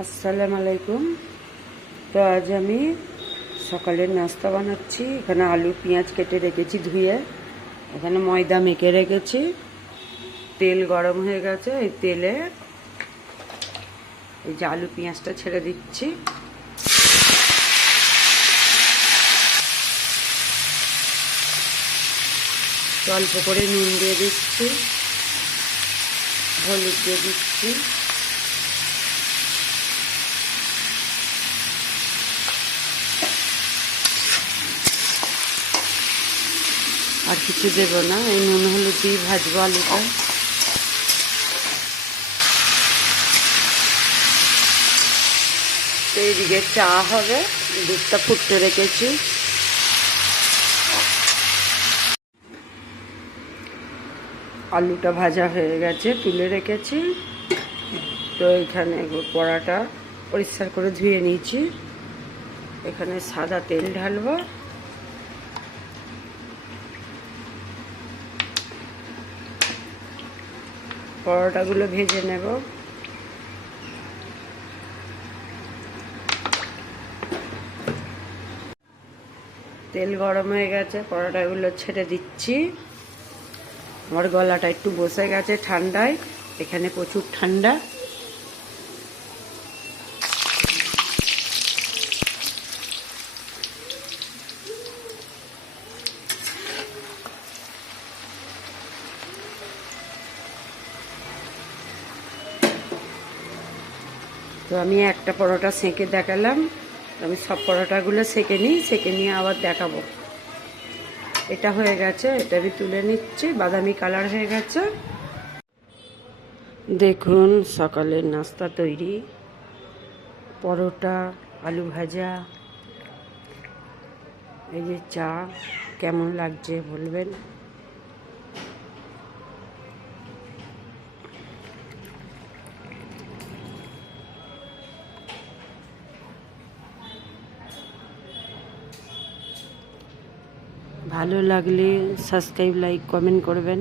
আসসালামু আলাইকুম। তো আজ আমি সকালের নাস্তা বানাচ্ছি। এখানে আলু পেঁয়াজ কেটে রেখেছি ধুয়ে, এখানে ময়দা মেখে রেখেছি, তেল গরম হয়ে গেছে। এই তেলে এই যে আলু পেঁয়াজটা ছেড়ে দিচ্ছি, অল্প করে নুন দিয়ে দিচ্ছি, হলুদ দিয়ে দিচ্ছি, আর কিছু দেবো না। এই নুন হলুদ দিয়ে ভাজবো আলুটা। তো এইদিকে চা হবে, দুধটা ফুটতে রেখেছি। আলুটা ভাজা হয়ে গেছে, তুলে রেখেছি। তো এখানে কড়াটা পরিষ্কার করে ধুয়ে নিয়েছি। এখানে সাদা তেল ঢালবো। পরোটাগুলো ভেজে নেব। তেল গরম হয়ে গেছে, পরোটাগুলো ছেড়ে দিচ্ছি। আমার গলাটা একটু বসে গেছে ঠান্ডায়, এখানে প্রচুর ঠান্ডা। তো আমি একটা পরোটা সেঁকে দেখালাম। আমি সব পরোটাগুলো সেঁকে নিই, সেঁকে নিয়ে আবার দেখাবো। এটা হয়ে গেছে, এটা আমি তুলে নিচ্ছি। বাদামি কালার হয়ে গেছে। দেখুন সকালের নাস্তা তৈরি। পরোটা, আলু ভাজা, এই যে চা। কেমন লাগছে বলবেন। ভালো লাগলে সাবস্ক্রাইব, লাইক, কমেন্ট করবেন।